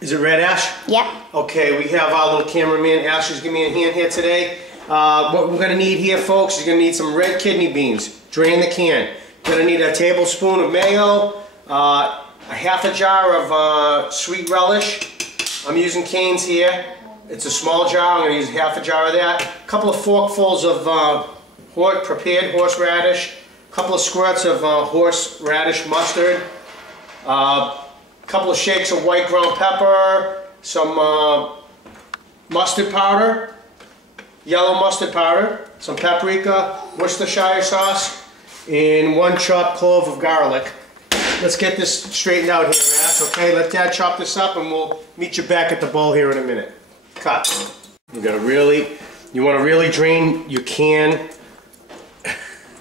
Is it red, Ash? Yep. Okay, we have our little cameraman, Ashley's giving me a hand here today. What we're going to need here, folks, is going to need some red kidney beans. Drain the can. You're going to need a tablespoon of mayo, a half a jar of sweet relish. I'm using Cane's here. It's a small jar. I'm going to use half a jar of that. A couple of forkfuls of prepared horseradish. A couple of squirts of horseradish mustard. Couple of shakes of white ground pepper, some mustard powder, yellow mustard powder, some paprika, Worcestershire sauce, and 1 chopped clove of garlic. Let's get this straightened out here, Ash, okay? Let Dad chop this up and we'll meet you back at the bowl here in a minute. Cut. You want to really drain your can.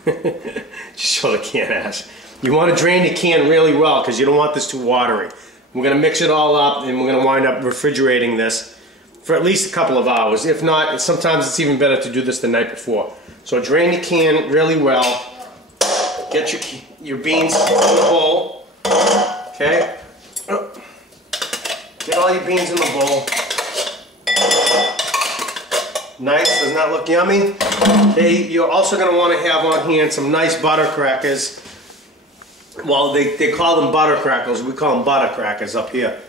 Just show the can, Ash. You want to drain the can really well because you don't want this too watery. We're going to mix it all up and we're going to wind up refrigerating this for at least a couple of hours. If not, sometimes it's even better to do this the night before. So drain the can really well. Get your beans in the bowl. Okay? Get all your beans in the bowl. Nice, doesn't that look yummy? Okay, you're also going to want to have on hand some nice butter crackers. Well, they call them butter crackers. We call them butter crackers up here.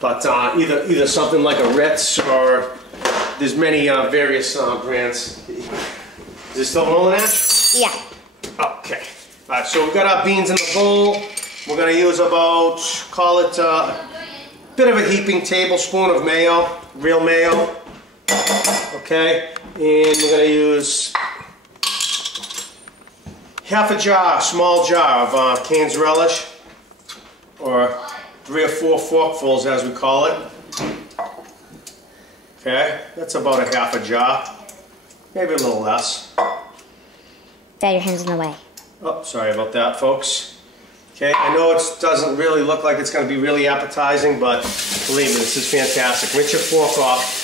But either something like a Ritz or there's many various brands. Is it still rolling, Ash? Yeah. Okay. All right, so we've got our beans in the bowl. We're going to use about, call it a bit of a heaping tablespoon of mayo, real mayo. Okay, and we're going to use half a jar, small jar of Cane's relish, or 3 or 4 forkfuls as we call it. Okay, that's about a half a jar, maybe a little less. Dad, your hand's in the way. Oh, sorry about that, folks. Okay, I know it doesn't really look like it's going to be really appetizing, but believe me, this is fantastic. Rinse your fork off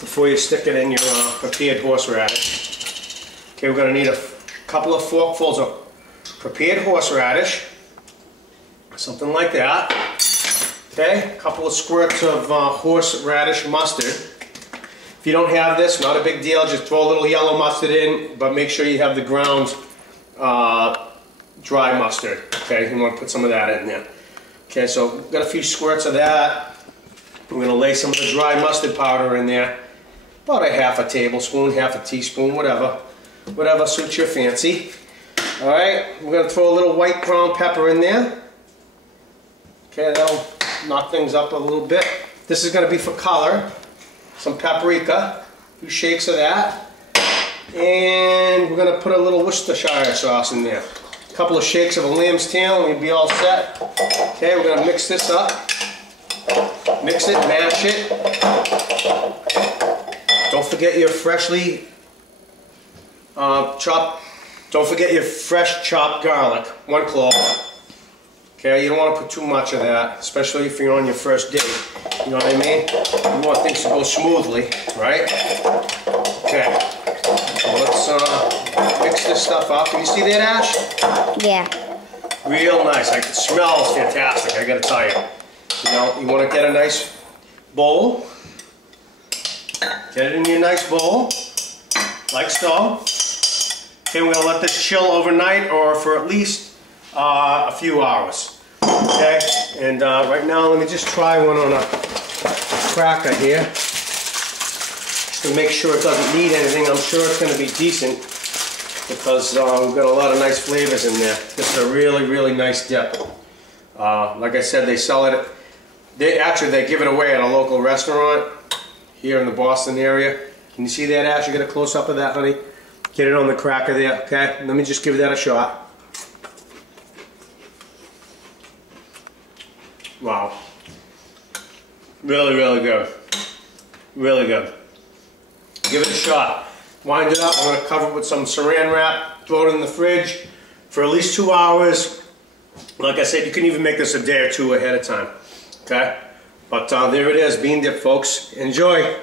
before you stick it in your prepared horseradish. Okay, we're going to need a couple of forkfuls of prepared horseradish, something like that. Okay, a couple of squirts of horseradish mustard. If you don't have this, not a big deal, just throw a little yellow mustard in, but make sure you have the ground dry mustard. Okay, you want to put some of that in there. Okay, so we've got a few squirts of that. We're going to lay some of the dry mustard powder in there. About a half a tablespoon, half a teaspoon, whatever suits your fancy. All right, we're going to throw a little white ground pepper in there. Okay, that'll knock things up a little bit. This is going to be for color. Some paprika, a few shakes of that. And we're going to put a little Worcestershire sauce in there. A couple of shakes of a lamb's tail and we'll be all set. Okay, we're going to mix this up. Mix it, mash it. Don't forget your freshly chopped, don't forget your fresh chopped garlic, 1 clove. Okay, you don't want to put too much of that, especially if you're on your first date. You know what I mean? You want things to go smoothly, right? Okay, so let's mix this stuff up. Can you see that, Ash? Yeah. Real nice. It smells fantastic, I gotta tell you. You know, you want to get a nice bowl. Get it in your nice bowl, like so. Okay, we're going to let this chill overnight or for at least a few hours. Okay, and right now let me just try one on a cracker here. Just to make sure it doesn't need anything. I'm sure it's going to be decent because we've got a lot of nice flavors in there. This is a really, really nice dip. Like I said, they sell it, they give it away at a local restaurant here in the Boston area. Can you see that, Ash? You get a close-up of that, honey? Get it on the cracker there, okay? Let me just give that a shot. Wow. Really, really good. Really good. Give it a shot. Wind it up. I'm going to cover it with some saran wrap. Throw it in the fridge for at least 2 hours. Like I said, you can even make this a day or two ahead of time. Okay? But there it is, bean dip, folks. Enjoy.